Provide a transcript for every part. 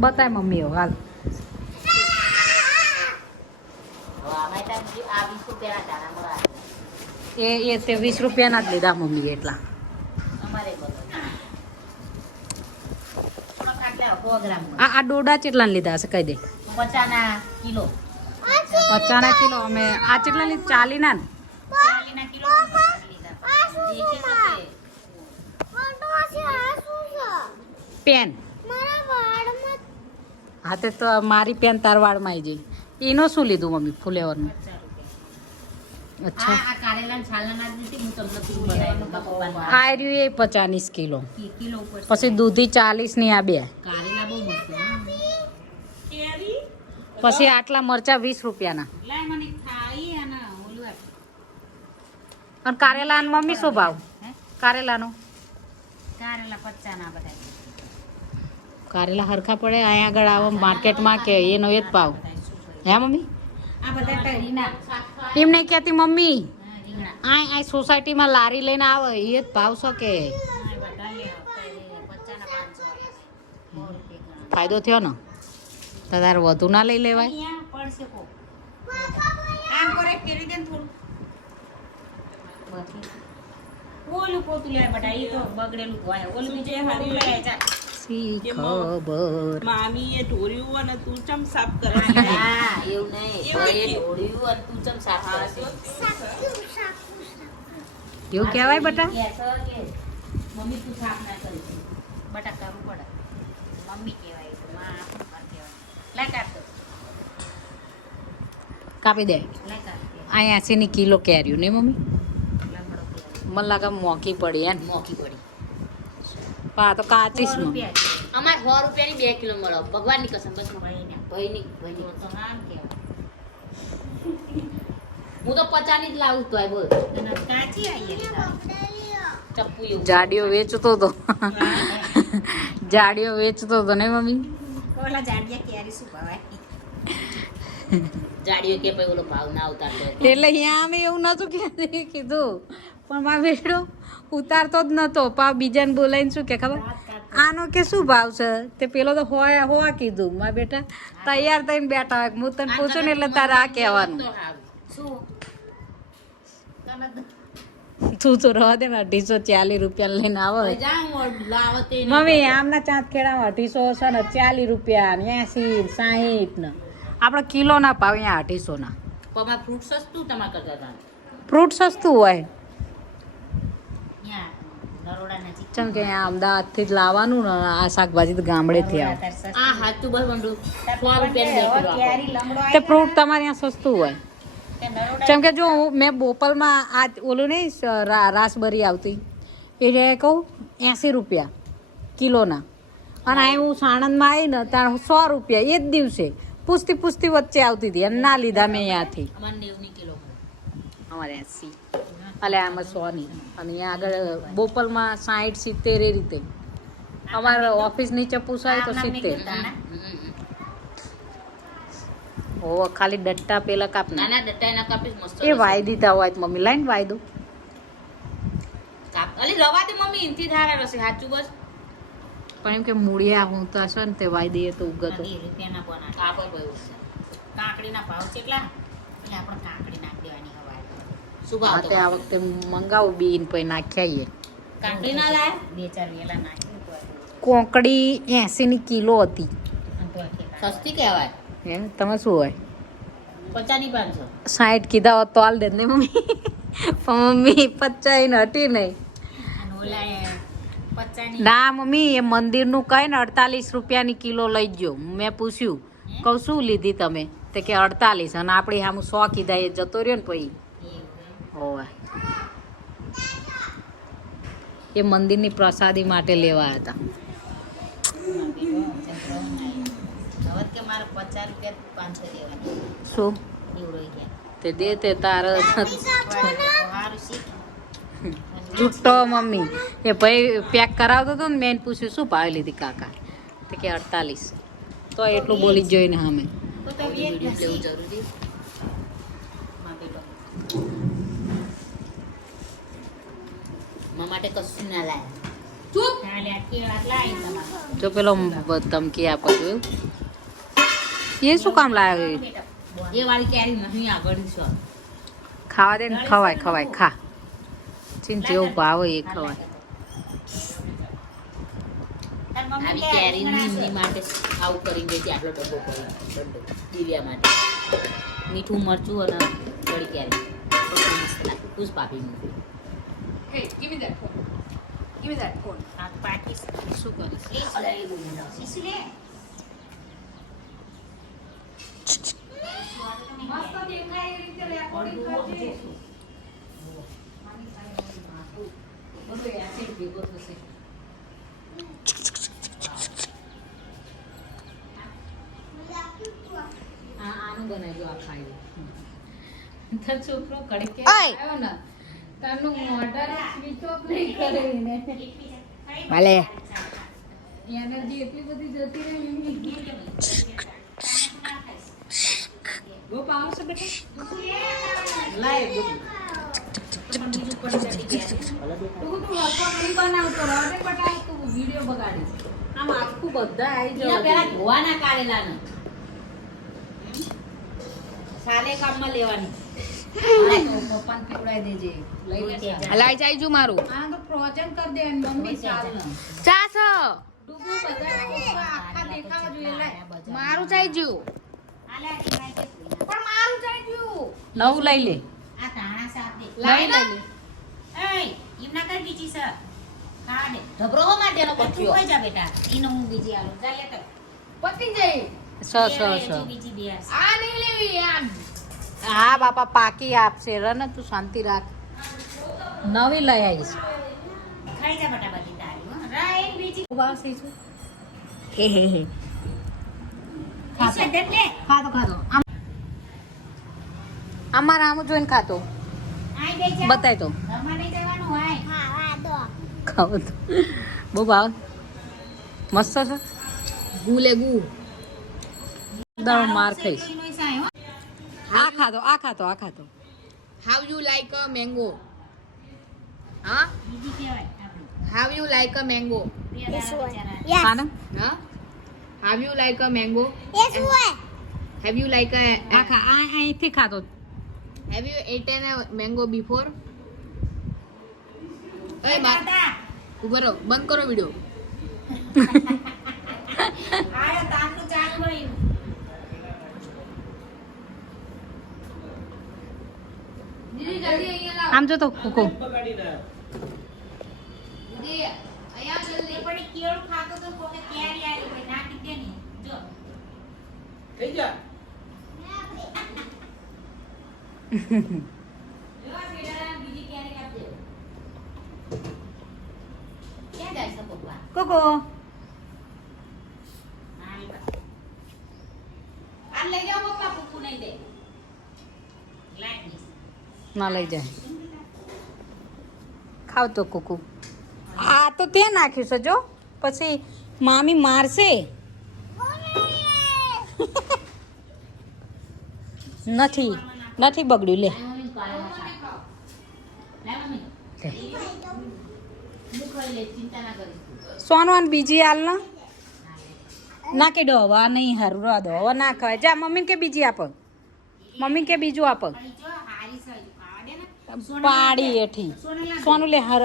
બતાય મમ્મી હાલ એ તે 20 રૂપિયાના જ લીધા મમ્મી એટલા આ ડોડા કેટલા લીધા હશે કહી દે 50 કિલો 50 કિલો અમે આ કેટલા લીધા 40 ના કિલો પેન હા તે તો મારી પેન તાર વાળમાં આવી જઈ એનો શું લીધું મમ્મી ફુલેવરનું અચ્છા આ કારેલા છાલના દીધી હું તમને પૂરું બનાવ્યું બાપા આ રહ્યું એ 50 કિલો કિલો ઉપર પછી દૂધી 40 ની આ બે કારેલા બહુ મસ્ત કેરી પછી આટલા મરચા 20 રૂપિયાના લાય મને ખાઈ અને ઓલું અને કારેલા મમ્મી શું ભાવ કારેલાનો કારેલા 50 ના બધા કારેલા હરખા પડે અહીંયા આગળ આવો માર્કેટમાં કે એનો એ જ ભાવ હે મમ્મી આ બધા તરીના એમ નહીં કહેતી મમ્મી રીંગણા આ સોસાયટીમાં લારી લઈને આવે એ જ ભાવ છે કે બધા લે 50 ના 500 ફાયદો થયો ને તો તારે વધુ ના લઈ લેવાય અહીંયા પડશે કો આમ કરે ફેરી દે થોડું બાકી ઓલું પોતું લે બટા એ તો બગડેલું હોય ઓલું બીજે હારું લે જા સી ખબર મામી એ ઢોર્યું અને તું ચમ સાફ કરે છે હા એવું નહીં ભાઈ ઢોળ્યું અને તું ચમ સાફ કરે એવું કહેવાય બટા કે મમ્મી તું સાફ ના કરી બટા કરવું પડે મમ્મી કહેવાય તો માં કહેવાય લે કાઢ દો કાપી દે લે કાઢ અહીંયા 80 ની કિલો કેર્યું નહીં મમ્મી લંગડો મને લાગે મોંઘી પડી એમ મોકી પડી પા તો કાચીસ માં અમાર 100 રૂપિયાની 2 કિલો મળો ભગવાનની કસમ બસ ભાઈની તો આમ કેવાય હું તો 50 ની જ લાવું તો આય બોલ કાચી આઈએ ચપ્પુ એવું જાડીઓ વેચતો તો જાડીઓ વેચતો તો ને મમ્મી ઓલા જાડિયા કેરી શું ભાવાય જાડિયો કે ભાઈ ઓલો ભાવ ના ઉતારતો એટલે અહીંયા અમે એવું નતું કીધું પણ મારો બેટો ઉતારતો જ નતો પા બીજાને બોલાવીને શું કે ખબર આનો કે શું ભાવ છે તે પેલો તો હોવા કીધું મારા બેટા તૈયાર થઈને બેઠા હોય હું તને પૂછું ને એટલે તારે આ કહેવાનું શું તું તો રહો દે ને 240 રૂપિયા લઈને આવો લાવતે મમ્મી આમના ચાંદ ખેડામાં 250 છે ને 40 રૂપિયા ને 80 60 ને આપણે કિલો ના ભાવ અહીંયા 250 ના પમા ફ્રૂટ સસ્તું તમાર કરતા હતા ફ્રૂટ સસ્તું હોય યા નરોડા નજીક ચમ કે અહીંયા અમદાવાદથી જ લાવવાનું ને આ શાકભાજી તો ગામડેથી આવે આ હાથું બસ બંડુ 100 રૂપિયા કેરી લંગડો તે ફ્રૂટ તમારે ત્યાં સસ્તું હોય જેમ કે જો મેં બોપલમાં આ ઓલું નહીં રાસબરી આવતી એટલે કહું 80 રૂપિયા કિલોના અને અહીં હું સાણંદમાં આવી ને ત્યાં 100 રૂપિયા એ જ દિવસે પૂછતી વચ્ચે આવતી હતી અને ના લીધા મેં અહીંયાથી અમાર 90 ની કિલો અમારે 80 એટલે આમાં 100 ની અને અહીંયા આગળ બોપલમાં 60 70 એ રીતે અમારે ઓફિસ નીચે પૂછાય તો 70 ઓ ખાલી ડટ્ટા પેલા કાપના નાના ડટ્ટાના કાપીસ મસ્ત એ વાઈ દીધા હોય તો મમ્મી લાઈન વાઈ દો કાપ અલી રવા દે મમ્મી ઇનથી ધારા રસે સાચું બસ પણ એમ કે મૂળિયા હું તો છે ને તે વાઈ દઈએ તો ઉગતો 20 રૂપિયાના બોના કાપર ભયો કાકડીના ભાવ કેટલા એટલે આપણે કાકડી નાખ દેવાની હવાય શું ભાવ તે આ વખતે મંગાવું બીન પછી નાખ્યા કાકડી ના લાય બે ચાર વેલા નાખી કોંકડી 80 ની કિલો હતી સસ્તી કહેવાય હે તમે શું હોય 50 ની 500 60 કીધા હોત તો હાલ દે ને મમ્મી પણ મમ્મી 50 ને હટી નહીં અને ઓલા 50 ની ના મમ્મી એ મંદિરનું કહે ને 48 રૂપિયાની કિલો લઈ ગયો મેં પૂછ્યું કહું શું લીધી તમે તે કે 48 અને આપણી સામું 100 કીધા એ જતો રહ્યો ને પછી હોવે એ મંદિરની પ્રસાદી માટે લેવા હતા કે મારે 50 રૂપિયા 500 દેવાના શું એવડો કે તે દે તે તાર હારું શીખ જુટ્ટો મમ્મી એ ભાઈ પેક કરાવતો હતો ને મેં એને પૂછ્યું શું ભાવ લીધી કાકા તે કે 48 તો એટલું બોલી જ જોઈને અમે તો તો લેવું જરૂરી માં માટે કશું ના લાય ચૂપ કાલે આટલા આઈ તમારે જો પેલો ધમકી આપો જોયું એ શું કામ લાગે એ વાળી કેરી નહીં આગળ છો ખાવા દે ને ખવાય ખવાય ખા ચીન જેવું ભાવ હોય એ ખવાય આવી કેરી ની માટે આવું કરી દેતી આટલો ડબ્બો કરી દિવ્યા માટે મીઠું મરચું અને ગળી કેરી મસ્ત લાગે કુછ પાપી મૂકી Hey, give me that phone. Give me that phone. આ પાકી શું કરીશ ઈસુલે મસ્ત દેખાય એ રીતે રેકોર્ડિંગ કરજે બધું એસિડ ભેગો થશે આનું બનાવજો આ ખાઈ તાર છોકરો કડક આવ્યો ને તારનું મોઢા સ્વિચ ઓફ નહીં કરે એને ભલે એનર્જી એટલી બધી જતી રહી બહુ પાવર છે બેટા લાય બનાવતો રહે બટા તું વિડિયો બગાડીશ આમ આખું બધા આવી પેલા જાય ધોવાના કારેલા ને સાલે કામમાં લેવાની પપ્પાને પીવડાવી દેજે લઈ લેજે લાઈ જાય જો મારું આ તો ફ્રોઝન કરી દે અને મમ્મી ચાલ ચાસ ડૂબું બધા આખા દેખાવા જોઈએ લાય મારું જાય જો આલે આ દેખાય કે પણ મારું જાય જો નવું લઈ લે આ તાણા સાથે લાઈ લે એય ઈમના કર બીજી સર ખા દે ઢબરો માં દેનો પટ્યો કોઈ જા બેટા ઈનો હું બીજી આલો જા લે તો પતી જાય બીજી બે હશે. આ નહીં લેવી આમ હા બાપા પાકી આપશે રને તું શાંતિ રાખ નવી લઈ આવીશ ખાઈ જા બટા બધી તારી હો રાઈ બીજી વાસી છું હે ખાશે દે લે ખાતો ખાતો અમારા આમ જોઈને ખાતો આઈ બે જા બતાય તો રમવા નહીં જવાનું હોય ખાવો તો બહુ ભાવ મસ્ત છે ગુ લે ગુ દાળ માર ખાઈશ એનો સાય હો આ ખાતો આ ખાતો આ ખાતો how you like a mango હા બીજી કહેવાય આપણે how you like a mango ખાને હા how you like a mango have you like અ આ ખા આ અહીંથી ખાતો have you eaten a mango before એ બાર ઉભો રહો બંધ કરો વિડિયો આયો તાનનું ચાલુ હોય દીદી જલ્દી અહીંયા લાવ આમ જો તો કુકુ દીદી અહીંયા જલ્દી પણ કેળું ખાતો તો કોકે કેરી આવી હોય નાખી દે ને જો થઈ જા જો આ પેડા બીજી કેરી કાપ દે ક્યાં જાય છે પપ્પા કુકુ આની બસ આ લઈ જાઓ પપ્પા કુકુ નહીં દે લાઈટ ની ના લઈ જાય ખાવ તો કુકુ આ તો તે નાખ્યું છે જો પછી મામી મારશે નથી નથી બગડ્યું લે મમ્મી કાળા ખાઓ લે મમ્મી હું ખાઈ લે ચિંતા ના કરીશ સોનવાન બીજી હાલ ના કે દવા નહીં હારું રવા દો હવે ના ખવાય જા મમ્મી કે બીજી આપ મમ્મી કે બીજું આપ પણ જો હારી સહી ખાવા દે ને પાડી એઠી સોનેલા સોનું લે હાર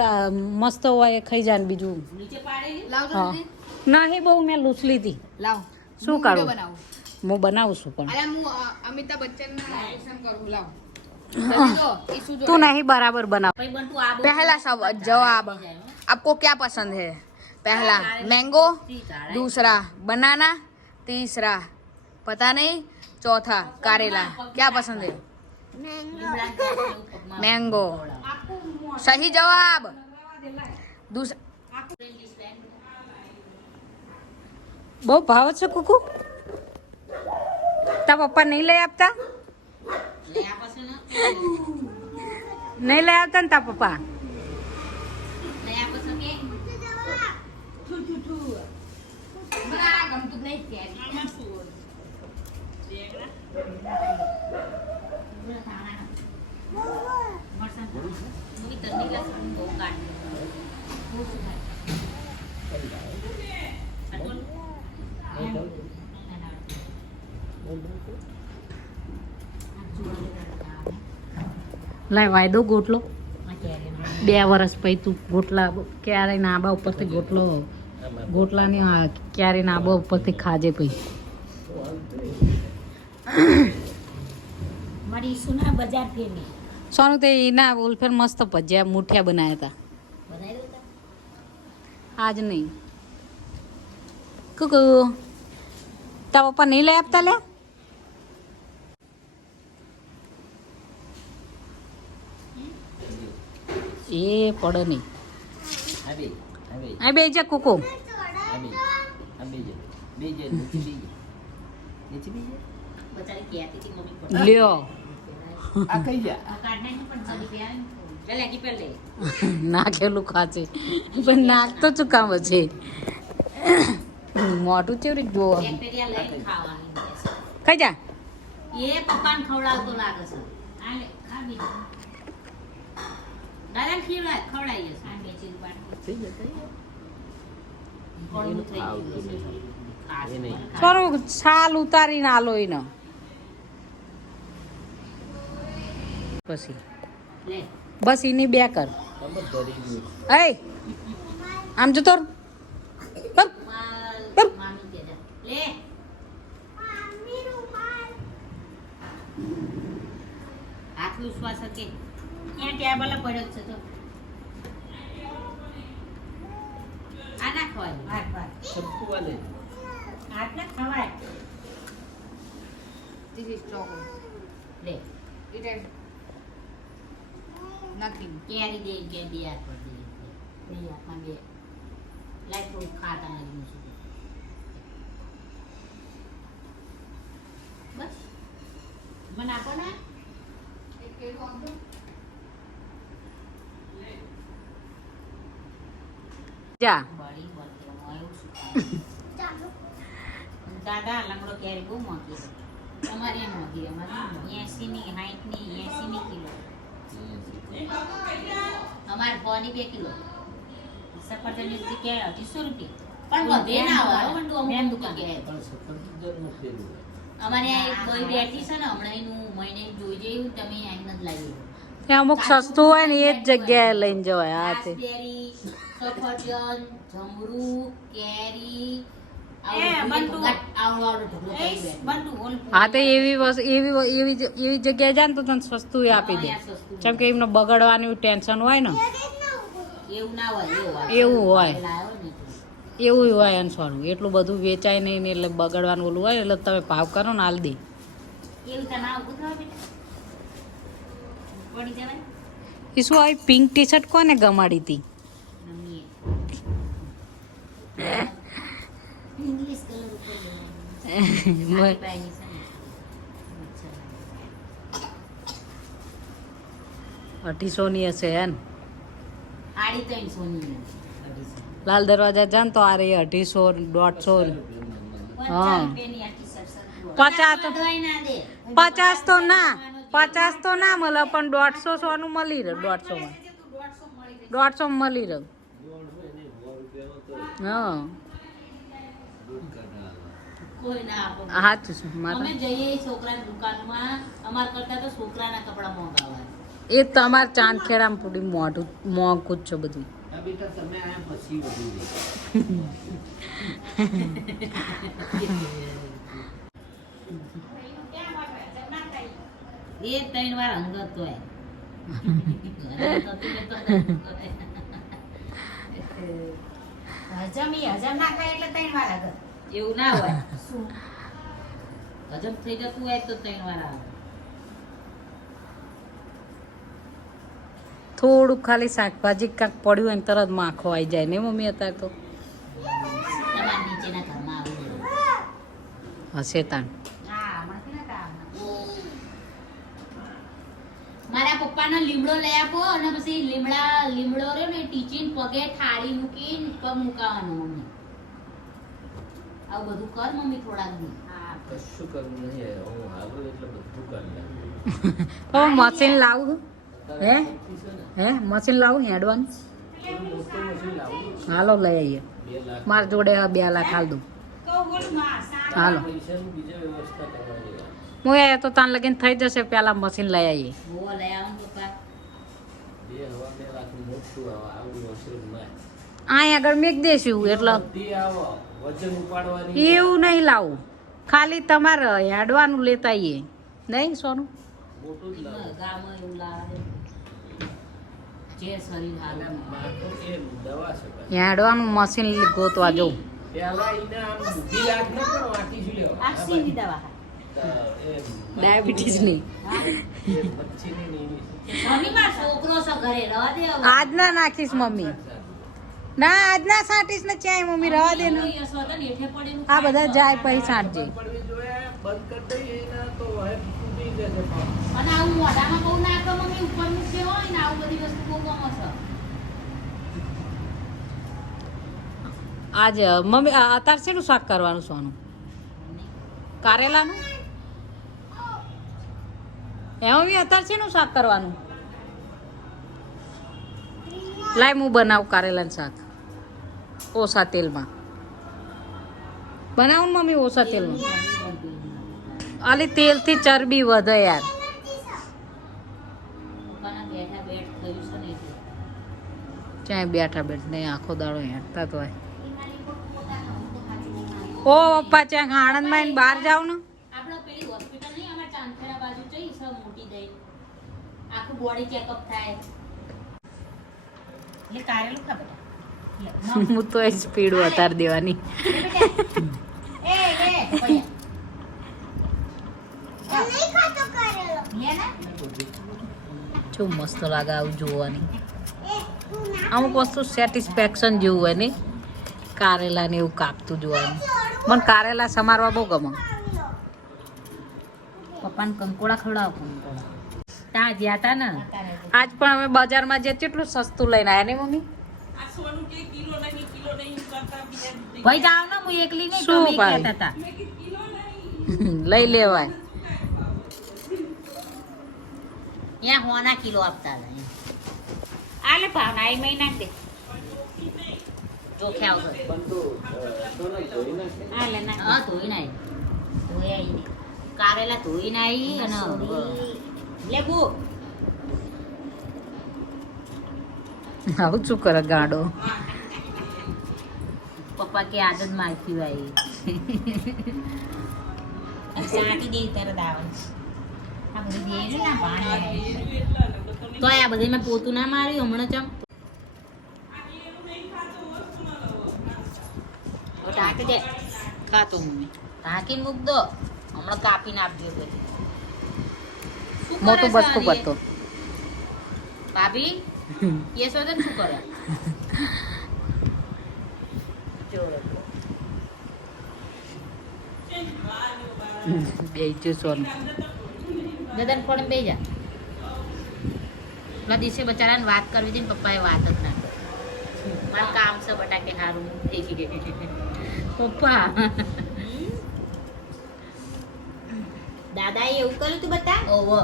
મસ્ત હોય એ ખાઈ જાય ને બીજું નીચે પાડેલી લાવ હા જલ્દી નહીં બહુ મેં લૂછલી હતી લાવ શું હું કરું? video બનાવું હું બનાવું છું પણ અરે હું અમિતાભ બચ્ચન ના ઓડિશન કરું લાવ જલ્દી જો ઈસુ જો તું નહીં બરાબર બનાવ ભાઈ બન તું આ पहला जवाब आपको क्या पसंद है पहला मैंगो दूसरा बनाना तीसरा पता नहीं चौथा करेला क्या पसंद है मैंगो सही जवाब दूसरा બહુ ભાવ છે કુકુ તા પપ્પા નહીં લઈ આપતા લે આ પછી નહીં લઈ આવતા ને તા પપ્પા લે આ પછી કે મને આ ગમતું જ નહીં કેરી. આમાં શું હોય? દેખના. પૂરા થાણા મરસા મુવી તરની ગ્લાસ બહુ કાઢ બહુ સુધાર લાય વાયદો ગોટલો આ કેરીનો 2 વર્ષ પછી તું ગોટલા ક્યારે નાબા ઉપરથી ગોટલાની ક્યારે નાબા ઉપરથી ખાજે પછી મારી સુના બજાર ફેરવી સોનું તે એના ઉલ્ફેર મસ્ત ભજીયા મુઠિયા બનાવ્યા હતા બનાવી દો આજ નહીં કુકુ તારા પપ્પા નહીં લઈ આપતા લે એ પડે નહીં આ બે જા કુકુ બચારી કહેતી હતી મમ્મી પડે લ્યો કાઢને પણ ચલી પે લે લેગી પે લે નાખેલું ખાશે પણ નાક તો ચુકામ છે મોટું ચેવડી જોવા એક પેરિયા લઈને ખાવાની કઈ જા એ પપ્પાને ખવડાવતો લાગે છે આ લે ખા બીજું દાદા ખવડાવીએ છે આ બેચી પાડી કોણ થઈ ગયું ખાસ સોરું છાલ ઉતારીને આલો એને પછી લે બસ એની 2 કર એ આમ જો તોર મામી કે લે હાથ ઉસવા શકે ત્યાં ટેબલ પડ્યો છે તો આ ના ખવાય હાથ ના ખવાય This is chocolate. લે It has nothing. કેરી દે કે બે હાથ પર દે બે હાથમાં બે લાઈટ થોડું ખાતા લાગ્યું છે બસ મને આપો ને જા બળી બળતે આવ્યું શું દાદા લંગડો કેરી બહુ મોંઘી છે તમારે એમ મોંઘી અમારે 80 ની 60 ની 80 ની કિલો અમારે 2 ની 2 કિલો સફરજનની જગ્યાએ 250 રૂપિયા પણ વધે ના આવે વંડુ અમુક દુકાન કે અમારે આ એક કોઈ બેઠી છે ને હમણાં એનું મહિને જોઈ જયું તમે આઈને જ લાવી ત્યાં અમુક સસ્તું હોય ને એ જ જગ્યાએ લઈને જવાય આ તે રાસબેરી સફરજન જમરૂ કેરી હા તો એવી વસ્તુ એવી જગ્યાએ જાય ને તો તને સસ્તું આપી દે કેમ કે એમને બગડવાનું ટેન્શન હોય ને એવું ના હોય એવું હોય એવું હોય એને સોનું એટલું બધું વેચાય નહીં ને એટલે બગડવાનું ઓલું હોય એટલે તમે ભાવ કરો ને હાલ દે એવું તો ના ઉતરાવ બેટા પડી જવાય એ શું આવી પિંક ટી શર્ટ કોને ગમાડી હતી નમીએ ઇંગ્લિશ કલર ઉપર લેવાનું પાણી છે ને 250 ની હશે હે ને આડી 300 ની લાલ દરવાજા જાન તો આ રહી 250 150 હા 50 તો 50 તો ના 50 તો ના મળે પણ 150 સોનું મળી રહે 150 મળી રહે હા કોઈ ના આપો સાચું છે અમે મારે જઈએ છોકરાની દુકાનમાં અમાર કરતા તો છોકરાના કપડા મોંઘા હોય એ તમારે ચાંદખેડામાં પૂરી મોંઘું જ છે બધું બેટા તમે આયા પછી વધુ એ 3 વાર અંગત હોય હજમ ના ખાય એટલે 3 વાર આગળ એવું ના હોય હજમ થઈ જતું હોય તો 3 વાર આવે થોડુંક ખાલી શાકભાજી કાંક પડ્યું હોય ને તરત માખો આવી જાય ને મમ્મી અત્યારે તો તમારા નીચેના ઘરમાં આવું હશે તાણ મારા પપ્પાનો લીમડો લઈ આપો અને પછી લીમડો રહ્યો ને ટીચીન પગે થાળી મૂકીને પગ મુકાવાનો મમ્મી આવું બધું કર મમ્મી થોડાક દી કશું કરવું નહીં હું હાલું એટલે બધું કરી હવે મશીન લાવું હે હે મશીન લાવું હેડવાનું હાલો લઈ આવીએ 2 લાખ મારા જોડે 2 લાખ હાલ દઉં હાલો પૈસાની બીજી વ્યવસ્થા કરવાની હું એ તો તાન લગીને થઈ જશે પેલા મશીન લઈ આવીએ બહુ લઈ આવો ને પપ્પા. 2 લાખનું મોટું આવડું હશે માં. અહીં આગળ મેક દેશું એટલે બધી આવો વજન ઉપાડવાની એવું નહીં લાવું ખાલી તમારે હેડવાનું લેતા આવીએ નહીં સોનું મોટું જ લાવો. ગામમાં એવું લાવે જે શરીર હારું. માટો એ દવા છે ભાઈ. હેડવાનું મશીન ગોતવા જવું પેલા ઈને આમ ઊભી રાખ ન પણ વાટી જ લ્યો. આ સીની દવા. એ ડાયાબિટીસની એ મચ્છીની ને એની. મમ્મી માર છોકરો છે ઘરે રહેવા દે હવે. આજ ના નાખીશ મમ્મી ના આજ ના સાટીશ ને ચાય મમ્મી રવા દે ને યશોદા નેઠે પડેલું આ બધા જાય પછી સાંજે પડવી જોઈએ બંધ કરી દઈએ ને તો હવે તૂટી જશે પાછું. અને આવું મોઢામાં બહુ નાખો મમ્મી ઉપર મૂકે હોય ને આવું બધી વસ્તુ બહુ ગમે છે. આજ મમ્મી અત્યારે શેનું શાક કરવાનું સોનું કારેલાનું એમ મમ્મી અત્યારે શેનું શાક કરવાનું લાય હું બનાવું કારેલાનું શાક ઓછા તેલમાં બનાવું ને મમ્મી ઓછા તેલમાં આલી તેલથી ચરબી વધે યાર પપ્પાના બેઠા બેઠ થયું છે ને એટલે. ચાય બેઠા બેઠ નહીં આખો દાડો હેઠતા તો હોય ઓ પપ્પા ત્યાં આણંદમાં આવીને બહાર જાવ ને આપણે પેલી હોસ્પિટલ નહીં અમાર ચાંદખેડા બાજુ જઈ છે મોટી દઈ આખું બોડી ચેકઅપ થાય એટલે કારેલું ખા બેટા લે, મમ. હું તો એ સ્પીડ વધારી દેવાની એ પૈયા. લે ને. શું મસ્ત લાગે આવું જોવાની અમુક વસ્તુ સેટિસ્ફેક્શન જેવું હોય ને કારેલા ને એવું કાપતું જોવાનું મને કારેલા સમારવા બહુ ગમે પપ્પાને કંકોડા ખવડાવો કંકોડા ત્યાં જ્યાં તા ને આજ પણ અમે બજારમાં જે કેટલું સસ્તું લઈને આવ્યા ને મમ્મી ભાઈ જાવ ને હું એકલી નહીં શું તમે ભાઈ? કહેતા હતા લઈ લેવાય ત્યાં હોના કિલો આપતા હતા આલે ભાવના એ મહિના દે જોખે આવતો પણ તો સોનલ ધોઈ નાખે. આલે ના હા ધોઈ નાઈ ધોઈ આઈ કારેલા ધોઈ નાઈ અને લેબુ આવું શું કરે ગાડો પપ્પા કે આદત મારતી ભાઈ સાટી દે તરત આવે આ બધી દે ને ના પાણી તો આ બધી મેં પોતું ના માર્યું હમણાં ચમ ઢાંકી દે ખાતો મમ્મી ઢાંકીને મૂક દો હમણાં કાપીને આપજો બધી શું કરે મોટું છે બસતું આની? પડતો ભાભી એ સોદન શું કરે બે સોનું દદન પણ બે જા પેલા દિવસે બચારાને વાત કરવી હતી ને પપ્પાએ વાત જ ના કરી મારું કામ છે બટાકે હારું પપ્પા દાદાએ એવું કર્યું તું બતા ઓવો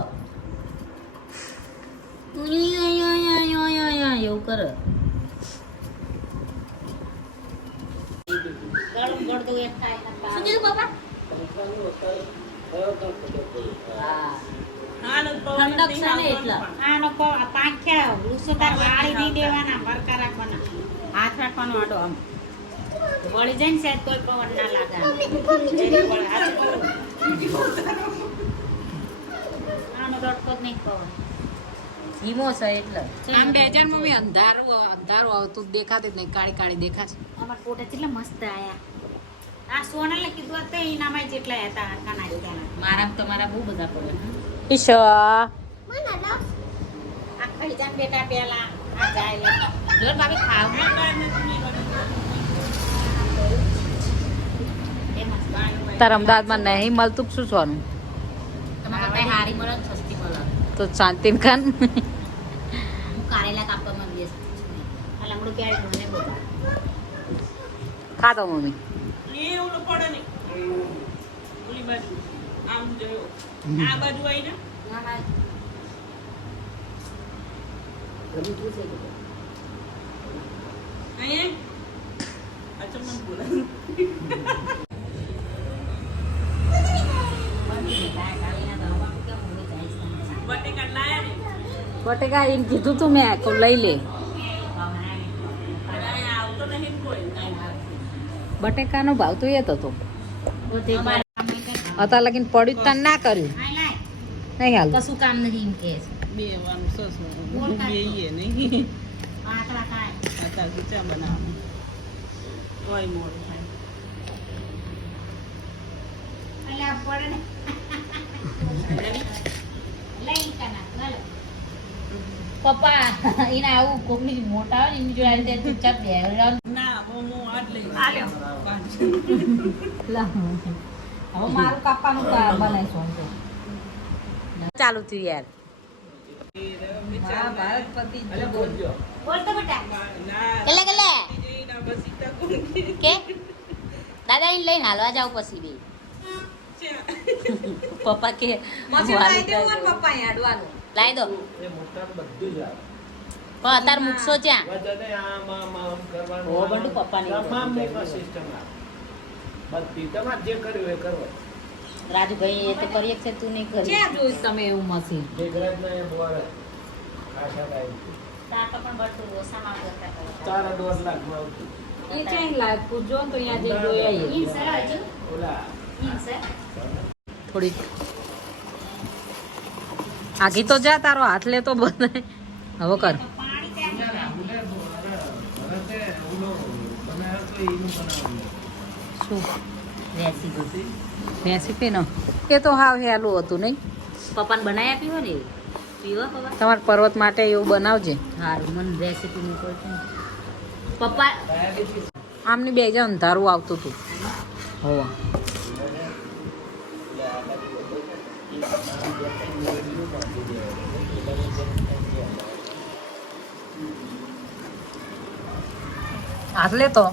એવું કરે ગળું ગળતું એક થાય શું કીધું પપ્પા હા ઠંડક છે ને એટલે આનો પાંખ્યા વૃક્ષો તાર વાળી નહીં દેવાના બરકા રાખવાના હાથ રાખવાનો આડો આમ વળી જાય ને સાહેબ કોઈ પવન ના લાગે આનો દોડતો જ નહીં પવન ધીમો છે એટલે આમ બે હજાર મમ્મી અંધારું અંધારું આવતું દેખાતી જ નહીં કાળી કાળી દેખાશે અમારા ફોટા કેટલા મસ્ત આયા આ સોનલે કીધું હતું એનામાં જેટલા હતા હરખા નાખ્યા મારા તમારા બહુ બધા પડે ઈશા આ ખાઈ જાન બેટા પેલા આ જાય લે લો ભાભી ખાવ એ મસ્ત તાર અમદાવાદમાં નહીં મળતું કે શું સોનું તમારા કઈ હારી મળે ને સસ્તી મળે તો શાંતિન ખાન હું કારેલા કાપવા માંગીએ આ લંગડું ક્યારે મને બધા ખાતો મમ્મી ના ના ગમીતું છે બંધ બટેકા એમ કીધું તું મેં તો લઈ લે. બટેકાનો ભાવ તો એ જ હતો. અત્યારે લગીને પડ્યું તને ના કર્યું નહીં હાલ. કશું કામ નથી એમ કે છે. પપ્પા એને આવું કોકની મોટા હોય ને એમની જોડે આવી રીતે ચૂપચાપ બેહવાનું. હવે મારું કાપવાનું બનાવીશું તો. ચાલુ થયું યાર. બોલ તો બેટા કેટલે કેટલે કે દાદા એને લઈને હાલવા જાવ પછી બે પપ્પા કે લાવી દો એ મોટાનું બધું જ આવે. પણ અત્યારે મૂકશો ત્યાં બધાને આમ આમ આમ કરવાનું. ઓ બધું પપ્પાની તમામ સિસ્ટમ આવે. બધી તમારે જે કર્યું એ કરો. રાજુભાઈ એ તો કરીએ છે તું નહીં કરી. ક્યાં જોયું તમે એવું મશીન? જે ગ્રાહકને એ બોલે આશા ભાઈ પણ બધું ઓછામાં કરતા કરો. 4.5 લાખમાં આવતું. એ ક્યાંય લાગ પૂછજો ને તો અહીંયા જઈ જોઈ આવીએ. ઈન સર હજુ ઓલા ઈન સર થોડીક આગી તો જા, તારો હાથ લે તો બને. હવે કર. શું રેસીપી રેસીપી નો એ તો હાવ હેલું હતું નહીં. પપ્પાને બનાવી આપી હોય ને પીવો પપ્પા. તમારા પર્વત માટે એવું બનાવજે. સારું મને રેસીપી મોકલજો ને. પપ્પા આમની બે હજાર અંધારું આવતું હતું. હોવા હાથ લે તો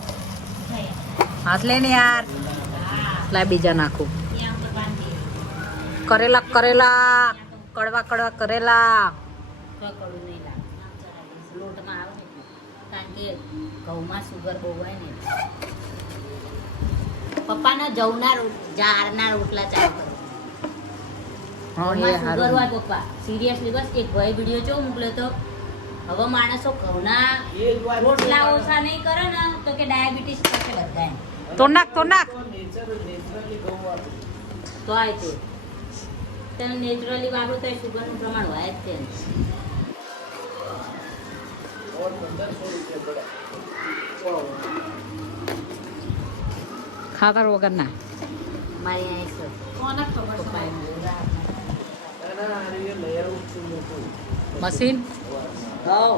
હાથ લે ને યાર. લાય બીજા નાખું. કરેલા કરેલા કડવા કડવા કરેલા. કડવું નહીં લાગે લોટમાં આવે ને કારણ કે ઘઉંમાં સુગર બહુ હોય ને. પપ્પાના જવના જારના રોટલા ચાલુ કરો. ઘઉંમાં સુગર હોય પપ્પા સિરિયસલી. બસ એક ભાઈ વિડીયો જો મોકલ્યો તો હવે માણસો ઘઉંના રોટલા ઓછા નહીં કરે ને તો કે ડાયાબિટીસ થશે બધાને. તો નાખ તો નાખ. નેચરલી ઘઉં વાપરું. તો આ તે તમે નેચરલી વાપરો તો સુગરનું પ્રમાણ હોય જ છે. और 1500 रुपये पड़ा. ખાતર વગર ના. મારી અહીં કોને ખબર છે ના એ લઈ આવું છું મોટું મશીન હવ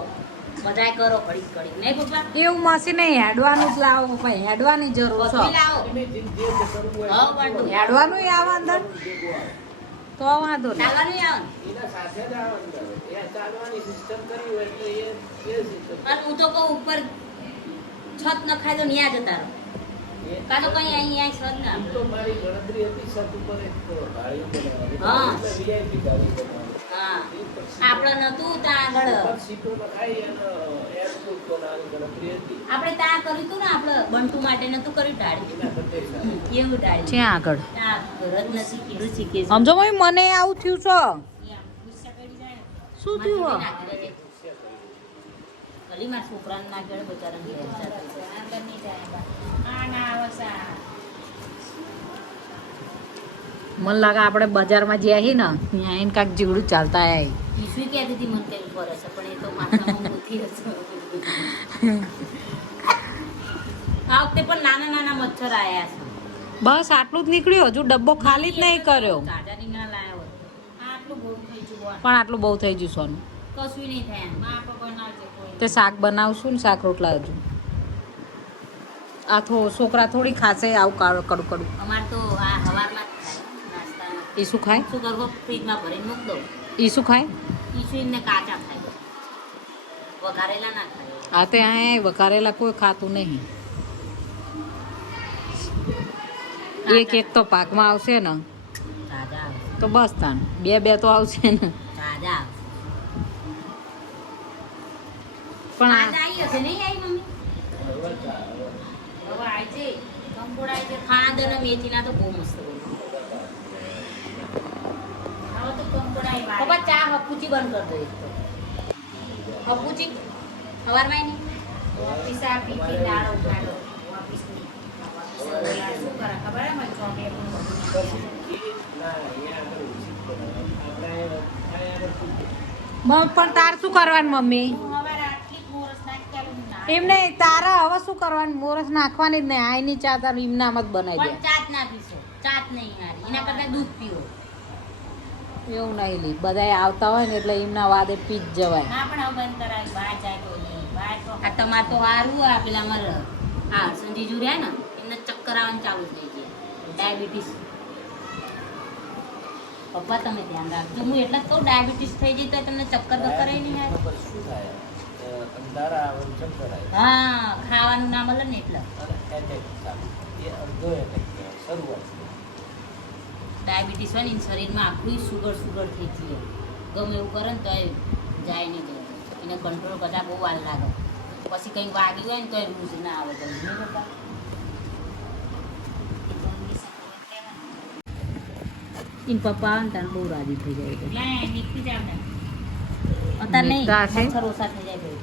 બધાય કરો ઘડીક ઘડીક નહીં પપ્પા એવું મશીન નહીં, હેડવાનું જ લાવો ભાઈ. હેડવાની જરૂર પછી છે. લાવો જે કરવું હોય હવ બંટુ હેડવાનું આવે અંદર તો વાંધો નહીં. ચાલવાનું આવે ને. એના સાથે જ આવે અંદર. એ ચાલવાની સિસ્ટમ કરી હોય એટલે એ સિસ્ટમ અને હું તો કહું ઉપર છત ન ખાય તો ન્યા જતા રહો. કાં તો કઈ અહીં છત ના એમ તો મારી ગણતરી હતી છત ઉપર એક ગાડી બનાવવાની. હા. એટલે VIP ગાડી બનાવવાની. હા આપણે નતું ત્યાં આગળ ઉપર સીટો નખાઈ અને એરપોર્ટ બનાવવાની ગણતરી હતી. આપણે ત્યાં કર્યું હતું ને આપણે બંટુ માટે નતું કર્યું ડાળી એના કરતા સારું. એવું ડાળી ક્યાં આગળ ત્યાં રત્ન શીખી શીખે છે. સમજો ભાઈ, મને આવું થયું છે. શું થયું? ગલીમાં છોકરાને ના ગળે મને લાગે આપણે બજારમાં જે આવી ને ત્યાં એને કાંઈક જીવડું ચાલતા આવી. ઈસુ કહેતી હતી મને કંઈ કરે છે પણ એ તો માથામાં મૂકી હશે. આ વખતે પણ નાના નાના મચ્છર આયા છે. બસ આટલું જ નીકળ્યું, હજુ ડબ્બો ખાલી જ નહીં કર્યો. તાજા રીંગણા લાયા હોય આટલું બહુ થઈ ગયું. પણ આટલું બહુ થઈ ગયું સોનું. કશું નહીં થાય એમ. આપણે બનાવજે કોઈ તે શાક બનાવશું ને શાક રોટલા હજુ. આ છોકરા થોડી ખાશે આવું કડું કડું. અમારે તો આ હવારમાં જ થાય નાસ્તામાં. એ શું ખાય? શું કરવો ફ્રીજમાં ભરીને મૂક દઉં. એ શું ખાય? ઈસુને કાચા ખાય વઘારેલા ના ખાય. આ તે આ વઘારેલા કોઈ ખાતું નહીં. એક એક તો પાકમાં આવશે ને તાજા આવે તો બસ તાન બે બે તો આવશે ને. તાજા આવે. પણ તાજા આવી હશે નહીં આવી મમ્મી? હવે આવી છે કંકોડા આવી છે. ખાંડ અને મેથીના તો બહુ મસ્ત બને. હવે તો કંકોડા આવી. પપ્પા ચા હપુચી બંધ કરી દો એક તો. પપ્પુજી સવારમાં નહીં ઓફિસ આપી કે દાડો ઉઠાડો ઓફિસની શું કરે ખબર હે મને ચોકલેટ પણ તાર શું કરવાનું મમ્મી સવારે આટલી મોરસ નાખી એમ નહીં તારા હવે શું કરવાનું મોરસ નાખવાની જ નહીં આઈની ચા તારું એમનામાં જ બનાવી પણ ચાત ના પીશો ચાત નહીં હારી એના કરતા દૂધ પીવો દે એવું નહીં લી બધા આવતા હોય ને એટલે એમના વાદે પી જ જવાય ના પણ હવે બંધ કરાવી બહાર જાય તો નહીં બહાર તો આ તમાર તો સારું આ પેલા અમારે હા સંજીજુ રહ્યા ને એમને ચક્કર આવવાનું ચાલુ થઈ ગયા ડાયાબિટીસ પપ્પા તમે ધ્યાન રાખજો હું એટલે જ કહું ડાયાબિટીસ થઈ જાય તો તમને ચક્કર બક્કર નહીં આવે શું થાય અંધારા આવે ચક્કર આવે હા ખાવાનું ના મળે ને એટલે અને એટેક થાય એ અડધો એટેક શરૂઆત ડાયાબિટીસ હોય ને એના શરીરમાં આખું સુગર થઈ જાય ગમે એવું કરે ને તો એ જાય નહીં જાય એને કંટ્રોલ કરતા બહુ વાર લાગે પછી કંઈક વાગ્યું હોય ને તો એ રૂઝ ના આવે જલ્દી નહીં પપ્પા એન પપ્પા આવે ને તારે બહુ રાજી થઈ જાય નીકળી જાવ ને અત્યારે નહીં નીકળા છે? મચ્છર ઓછા થઈ જાય ભાઈ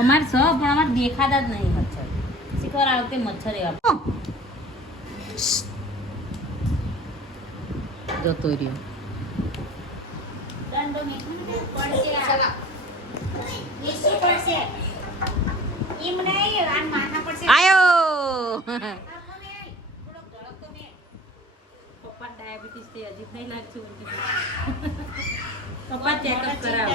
અમારે છ પણ અમારે દેખાતા જ નહીં મચ્છર શીખવાર આ વખતે મચ્છર એવા જતો રહ્યો આયો પપ્પા ડાયાબિટીસ થી હજી નહીં લાગતું પપ્પા ચેકઅપ કરાવો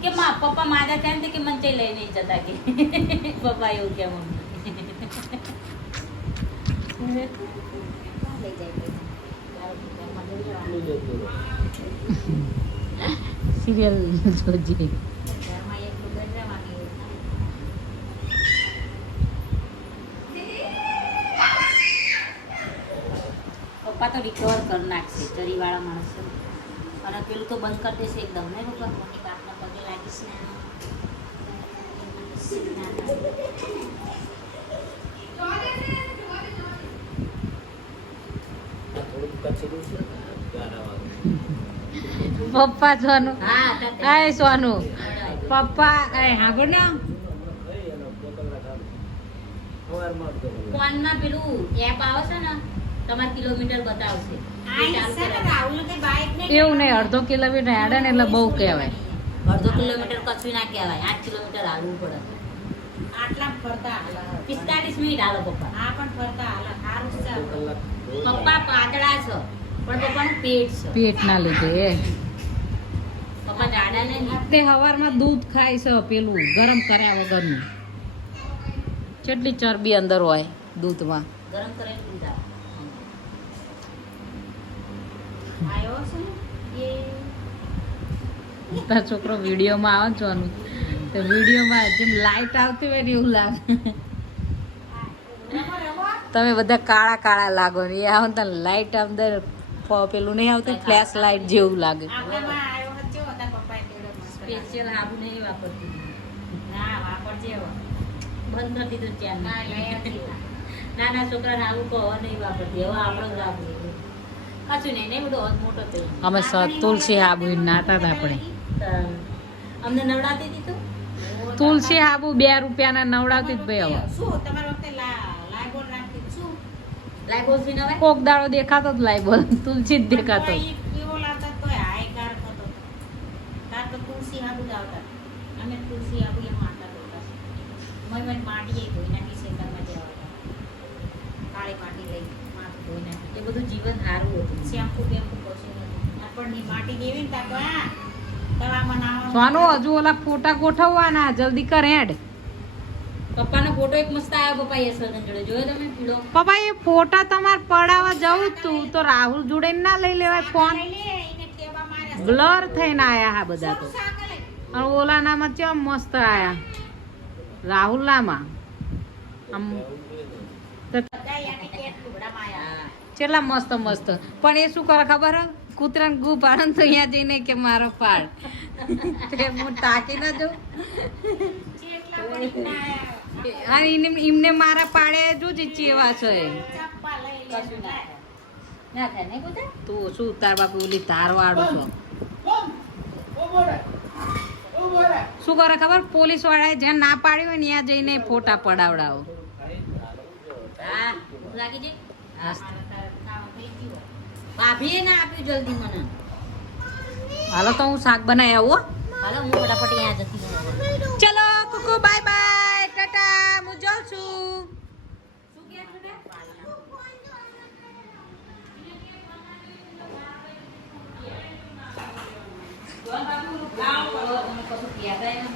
કે માં પપ્પા મારા ત્યાં કે મને ચઈ લઈ નહીં જતા કે પપ્પા એવું કે મમ્મી સિરિયલ જોજે પપ્પા તો રિકવર કરી નાખશે ચરીવાળા માણસ છે. અને પેલું તો બંધ કરી દેશે એકદમ ને પપ્પા મોટી બાપના પગે લાગીશ ને થોડુંક કચરું છે ને ગારા વાળું પપ્પા સોનું હા આય સોનું પપ્પા આય હાગો ને ફોનમાં પેલું એપ આવે છે ને તમારે કિલોમીટર બતાવશે એવું નહીં અડધો કિલોમીટર હેડે ને એટલે બહુ કહેવાય અડધો કિલોમીટર કશું ના કહેવાય 8 કિલોમીટર હાલવું પડે આટલા ફરતા હાલા 45 મિનિટ હાલો પપ્પા આ પણ ફરતા હાલા સારું છે પપ્પા પાતળા છે પણ પપ્પાનું પેટ છે પેટના લીધે પપ્પા જાડા ને તે સવારમાં દૂધ ખાય છે પેલું ગરમ કર્યા વગરનું કેટલી ચરબી અંદર હોય દૂધમાં ગરમ કરેલું દૂધ આવે. આયો છે ને એ તારો છોકરો વિડીયોમાં આવે જોવાનું તો વિડીયોમાં જેમ લાઈટ આવતી હોય ને એવું લાગે તમે બધા કાળા કાળા લાગો ને એ આવે ને તો લાઈટ અંદર પેલું નહીં આવતું ફ્લેશ લાઈટ જેવું લાગે આપણામાં આયો હતો હતા પપ્પાએ તેડો મસ્ત સ્પેશિયલ હાબુ નહીં વાપરતી ના વાપરજે હવે બંધ કરી દીધું ત્યાં ના લઈ નાના છોકરાને હાબુ કહો નહીં વાપરતી હવે આપણો જ વાપરીએ કશું નહીં નહીં બધું મોટો થયો અમે તુલસી હાબુ નાતા હતા આપણે અમને નવડાતી હતી તો તુલસી હાબુ 2 રૂપિયાના નવડાવતી જ ભાઈ હવે શું તમારા વખતે લાઈબોલ રાખતી શું લાઈબોલ થી નવાય કોક દાડો દેખાતો જ લાઈબોલ તુલસી જ દેખાતો કેવો લાવતા તોય હાયકાર થતો તાર તો તુલસી હાબુ જ આવતા અમે તુલસી હાબુ એમ આટા દોતા મય માટી ધોઈ નાખી છે ઘરમાં જવા કાળી માટી લઈ માથું ધોઈ નાખી એ બધું જીવન સારું હતું શેમ્પુ બેમ્પુ કશું નથી આપણની માટી દેવી ને તાકો આ તવામાં નાવા સોનું હજુ ઓલા ફોટા ગોઠવવાના જલ્દી કર હેડ પપ્પાનો ફોટો એક મસ્ત આવ્યો પપ્પા યશવર્ધન જોડે જોયો તમે પીળો પપ્પા એ ફોટા તમારે પડાવવા જવું જ તું તો રાહુલ જોડે ના લઈ લેવાય ફોન લે એને ટેવા મારે બ્લર થઈને આયા હા બધા તો સાકલે અને ઓલા નામાં કેમ મસ્ત આયા રાહુલ નામાં આમ બધા યાને કેટ લુગડા માયા કેટલા મસ્ત મસ્ત પણ એ શું કરે ખબર હે કૂતરાને ગુ પાડે ને તો અહીંયા જઈને કે મારો પાડ તે હું તાકી ના જોઉં જેટલા પણ ના હા એમને મારા પાડે જો જ ચેવા છે ચપ્પા લઈ લે કશું ના થાય નહીં પોતે તું શું તાર બાપુ ઓલી તાર વાળું છો શું કરે ખબર પોલીસ વાળાએ જ્યાં ના પાડ્યું હોય ને ત્યાં જઈને ફોટા પડાવડાવો હા લાગી જઈ ભાભીએ ના આપ્યું જલ્દી મને હાલો તો હું શાક બનાવી આવું હો. હાલો હું ફટાફટ અહીંયા જતી રહું ચલો કુકુ બાય બાય ટાટા હું જાઉં છું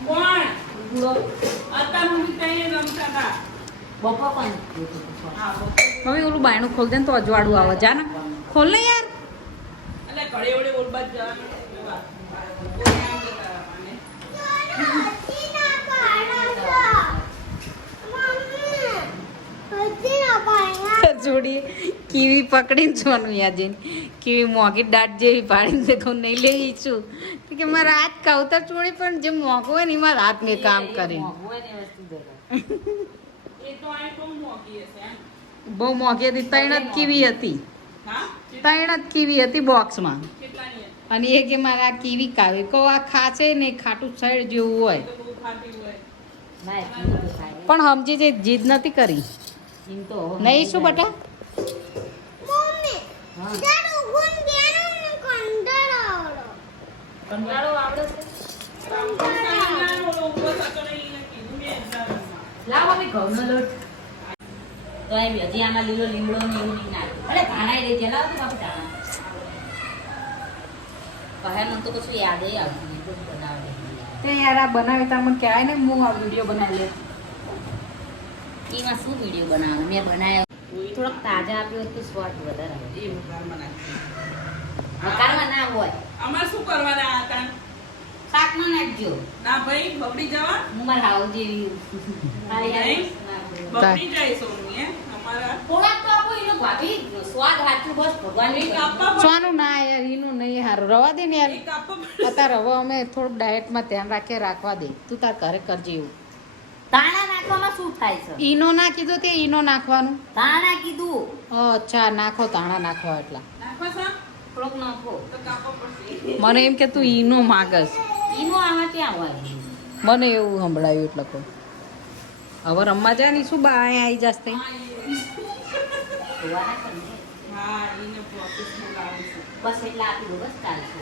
કોણ અત્યાર સુધી તઈ રમતા હતા બપોર પણ મમ્મી ઓલું બાયણું ખોલ દે ને તો અજવાળું આવે જા ને ખોલ ને યાર એટલે ઘડી વડે ઓલબાદ જવાનું જોડી કીવી પકડીને જોવાનું યાદ જઈને કીવી મોંઘી દાટ જેવી પાડીને દેખો નહીં લેવી છું તો કે મારા હાથ કાવતર ચોળી પણ જે મોંઘું હોય ને એમાં હાથ મેં કામ કરીને એ તો આ તો મોકી હશે એમ બહુ મોંઘી હતી 3 જ કીવી હતી હા 3 જ કીવી હતી બોક્સમાં કેટલાની અને એ કે મારે આ કીવી કાવી કહો આ ખાશે નહીં ખાટું સાઈડ જેવું હોય તો બહુ ખાતી હોય ના એટલું બધું થાય પણ સમજી જે જીદ નથી કરી એમ તો નહીં શું બટા કંટાળો આવડે છે લાવો અમે ઘઉંનો લોટ તો એમ હજી આમાં લીલો લીમડો ને એવું નહીં નાખ્યું અરે ધાણા રહી છે લાવો તો બાપુ ધાણા કહે મને તો કશું યાદ આવતું નહીં બધું બનાવે તે યાર આ બનાવી તા મને કહેવાય ને હું આ વિડીયો બનાવી લે એમાં શું વિડીયો બનાવે મેં બનાવ્યો થોડોક તાજા આપ્યો હોય તો સ્વાદ વધારે આવે એ વઘારમાં નાખી વઘારમાં ના હોય અમાર શું કરવાના હતા શાકમાં નાખજો ના ભાઈ બગડી જવા હું મારા હાવ જેવી નહીં? બગડી જાય સોનું હે અમારા થોડાક તો આપો એનો ભાભી સ્વાદ સાચું બસ ભગવાન એક આપવા પડે. સોનું ના યાર એનું નહીં હારું રવા દે ને યાર એક આપવા પડે. અત્યારે હવે અમે થોડુંક ડાયટમાં ધ્યાન રાખીએ રાખવા દે તું તાર ઘરે કરજે એવું તાણા નાખવામાં શું થાય છે ઈનો ના કીધું તે ઈનો નાખવાનું તાણા કીધું અચ્છા નાખો તાણા નાખવા એટલા નાખવા સા? થોડોક નાખો તો કાપવા પડશે મને એમ કે તું ઈનો માગસ ઈનો આમાં ક્યાં હોય મને એવું સંભળાયું એટલે કહું હવે રમવા જાય ને શું બા અહીંયા આવી જશે ધોવાના કરે ને. હા એને પ્રોસેસમાં લાવું છું બસ એટલે આપી દો બસ ચાલશે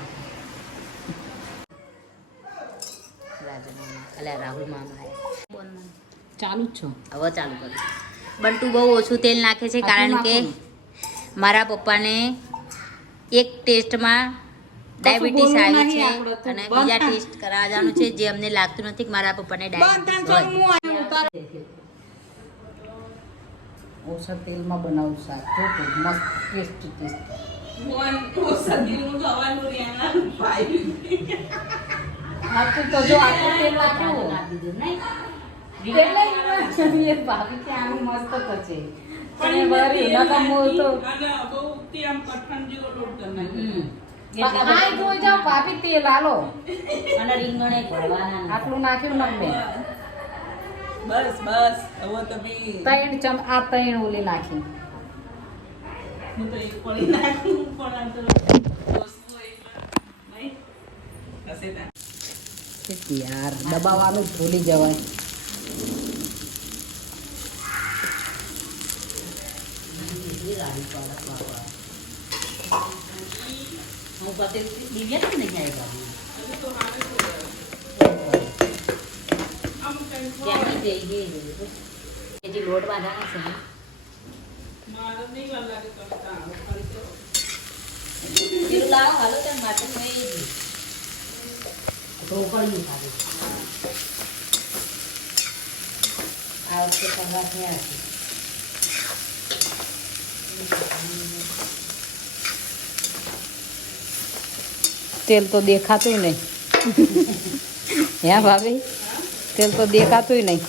રાજુ મામા અલ્યા રાહુલ મામા આયા. ચાલુ જ છો હવે ચાલુ કરું બંટુ બહુ ઓછું તેલ નાખે છે કારણ કે મારા પપ્પાને એક ટેસ્ટમાં ડાયાબિટીસ બોલવું આવી નહીં છે આપણે, તું અને બંધ બીજા કર. ટેસ્ટ કરાવવાનું છે જે અમને લાગતું નથી કે મારા પપ્પાને ડાયાબિટીસ હોય ઓછા તેલમાં બનાવું શાક જો તું મસ્ત ટેસ્ટ મોન ઓસા દિલનું ખાવાનું રેના ભાઈ આટલું તો જો આટલું તેલ નાખ્યું નાખી દીધું નહીં એટલે એ ભાભી કે આનું મસ્ત થશે પણ એ વળી નકમ મોલ તો અને બહુ ઉગતી આમ કઠણ જેવો લોટ કરી નાખ્યો. આ જોઈ જાઓ ભાભી તેલ આલો અને રીંગણે ભરવાના નથી. આટલું નાખ્યું નકમે બસ બસ હવે તમે 3 ચમ આ 3 ઓલી નાખી હું તો એક પડી નાખું પણ આ તો વસ્તુ એટલે નહીં હશે ત્યાં યાર દબાવવાનું જ ભૂલી જવાય કેટલી ગાડી પાડે બાપા. હું પોતે દિવ્યા જ નહીં આવી બાબુ. હજુ તો હારે તો આમ કંઈ ક્યાંથી જઈ ગઈ હજી લોટ બાંધવાનો છે ને? મારે નહીં વાર લાગે તમે ત્યાં આવો ખાલી તો પેલું લાવો હાલો ત્યાં માટે મેં એ જ. ઢોકળિયું ખાધું. આ વખતે કરવા થયા છે. તેલ તો દેખાતું નહીં હે ભાભી તેલ તો દેખાતું નહીં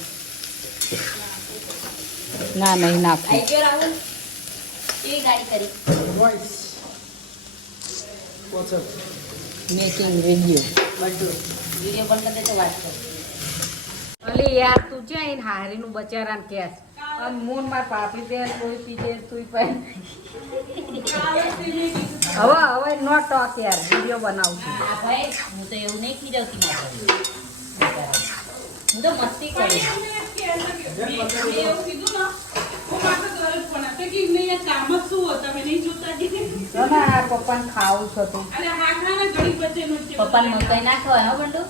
ના નહીં નાખું આઈ ગયો રાહુલ કેવી ગાડી કરી મેકિંગ વિડીયો બધું વિડીયો બંધ કરી દે તો વાત કર અલી યાર તું છે એને હારીનું બચારાને કેસ અને મૂન માર પાપડી દે કોઈ પીજે તું પણ હવે નો ટોક યાર વિડિયો બનાવું છું હા ભાઈ હું તો એવું નહીં ખીજવતી ના હું તો મસ્તી કરું ના પપ્પાને ખાવું છે તું પપ્પાને મકાઈ ના ખવાય હો બંડુ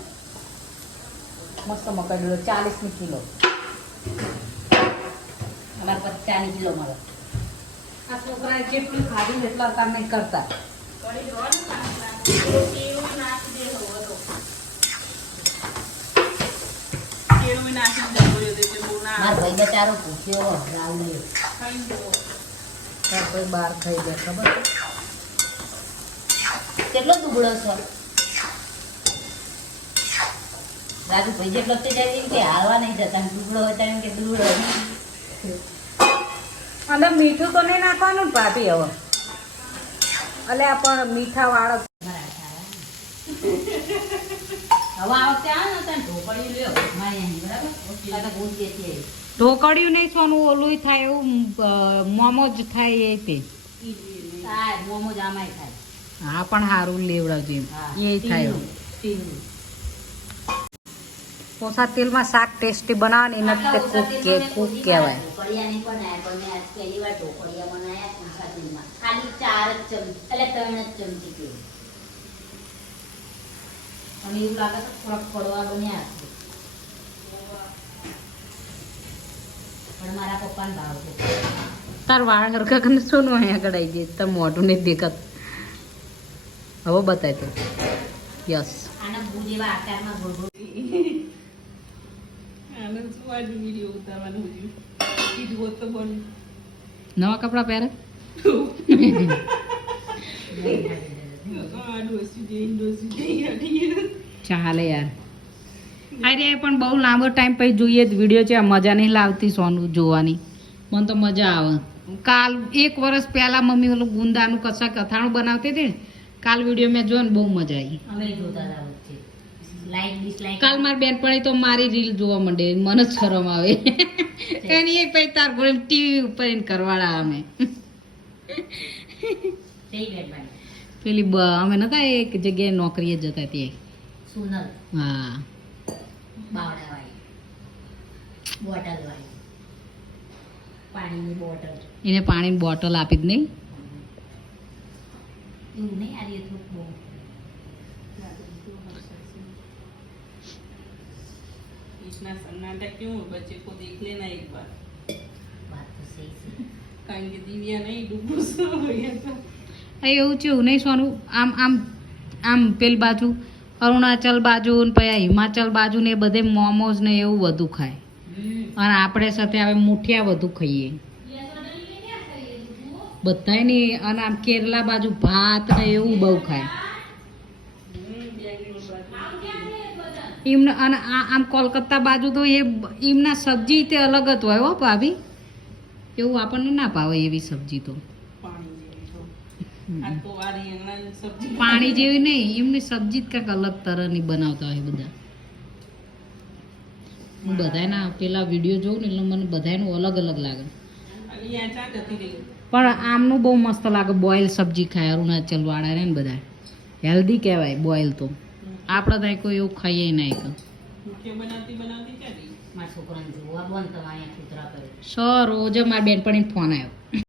મસ્ત મકાઈ દો 40 કિલો અમારે 50 કિલો મળે આ છોકરાએ જેટલું ખાધું એટલા કામ નહીં કરતા મારો ભાઈ બચારો ભૂખ્યો રાવ નહીં તાર કોઈ બહાર ખાઈ જાય ખબર કેટલો દુબળો છો રાજુ ભાઈ જેટલો તે જાય એમ કે હાલવા નહીં જતા દુબળો હતા એમ કે દુબળો અને મીઠું તો નહીં નાખવાનું ને ભાભી હવે અલે આ પણ મીઠા વાળો હવે આ વખતે આ ને તને ઢોકળી લ્યો મારી અહીં બરાબર એટલે ગુંદ દેતી ઢોકળ્યું નહીં સોનું ઓલું થાય એવું મોમો જ થાય એ તે થાય મોમો જ આમાંય થાય હા પણ સારું લેવડાવજો એમ હા એ થાય એવું. તીનું ઓછા તેલમાં શાક ટેસ્ટી બનાવવાની એને તે કૂક કહેવાય ઢોકળિયા નહીં બનાયા પણ મેં આજ પહેલી વાર ઢોકળિયા બનાયા ઓછા તેલમાં ખાલી 4 જ ચમચી એટલે 3 જ ચમચી તેલ અને એવું લાગે તો થોડાક કડવા બન્યા હશે પણ મારા પપ્પાને ભાવ છે તાર વાળ હરખા કરીને શું અહીંયા આગળ આવી જાય તાર મોઢું નહીં દેખાત હવે બતાય તો યસ આના ભૂ જેવા આકારમાં ગોળ ગોળ નવા કપડાં પહેરે ચાલે યાર અરે પણ બહુ લાંબો ટાઈમ પછી જોઈએ વિડીયો છે મજા નહીં લાવતી સોનું જોવાની મને તો મજા આવે કાલ 1 વર્ષ પહેલા મમ્મી ઓલું ગુંદાનું અથાણું બનાવતી હતી ને કાલ વિડીયો મેં જોયો ને બહુ મજા આવી અમે જોતા હતા વચ્ચે લાઈક ડિસલાઈક કાલ મારી બેનપણી તો મારી રીલ જોવા માંડે મને જ શરમ આવે એની એ પછી તાર ગોળ ટીવી ઉપર એને કરવાડા અમે થઈ બેન પેલી અમે નતા એક જગ્યાએ નોકરીએ જતા ત્યાં સુનલ હા બાવડાવાળી બોટલ વાળી પાણીની બોટલ એને પાણીની બોટલ આપી જ નહીં એવું નહીં આ રીતે બહુ इतना सन्नाटा क्यों है? बच्चे को देख लेना एक बार વાત તો સહી છે કારણ કે દિવ્યા નહીં ડૂબું સો હોય તો એવું છે એવું નહીં સોનું આમ આમ આમ પેલી બાજુ અરુણાચલ બાજુ ને પછી હિમાચલ બાજુ ને એ બધે મોમોઝ ને એવું બધું ખાય અને આપણે સાથે હવે મુઠિયા વધુ ખાઈએ બધાય ને અને આમ કેરલા બાજુ ભાત ને એવું બહુ ખાય એમને અને આમ કોલકાતા બાજુ તો એ એમના સબ્જી તે અલગ જ હોય હો ભાભી એવું આપણને ના ભાવે એવી સબ્જી તો પાણી જેવી તો આ તો આ રીંગણાની સબ્જી પાણી જેવી નહીં એમની સબ્જી જ કંઈક અલગ તરહની બનાવતા હોય બધા હું બધાના પેલા વિડીયો જોઉં ને એટલે મને બધાનું અલગ અલગ લાગે અને આ ચા જતી રહી પણ આમનું બહુ મસ્ત લાગે બોઇલ સબ્જી ખાય અરુણાચલ વાળા ને બધા હેલ્ધી કહેવાય બોઇલ તો આપણે ત્યાં કોઈ એવું ખાઈએ નહીં મુખ્ય બનાવતી બનાવતી ચાલી મારા છોકરાને જોવા બંધ તમારે કૂતરા કરે સર રોજ મારી બેનપણીને ફોન આવ્યો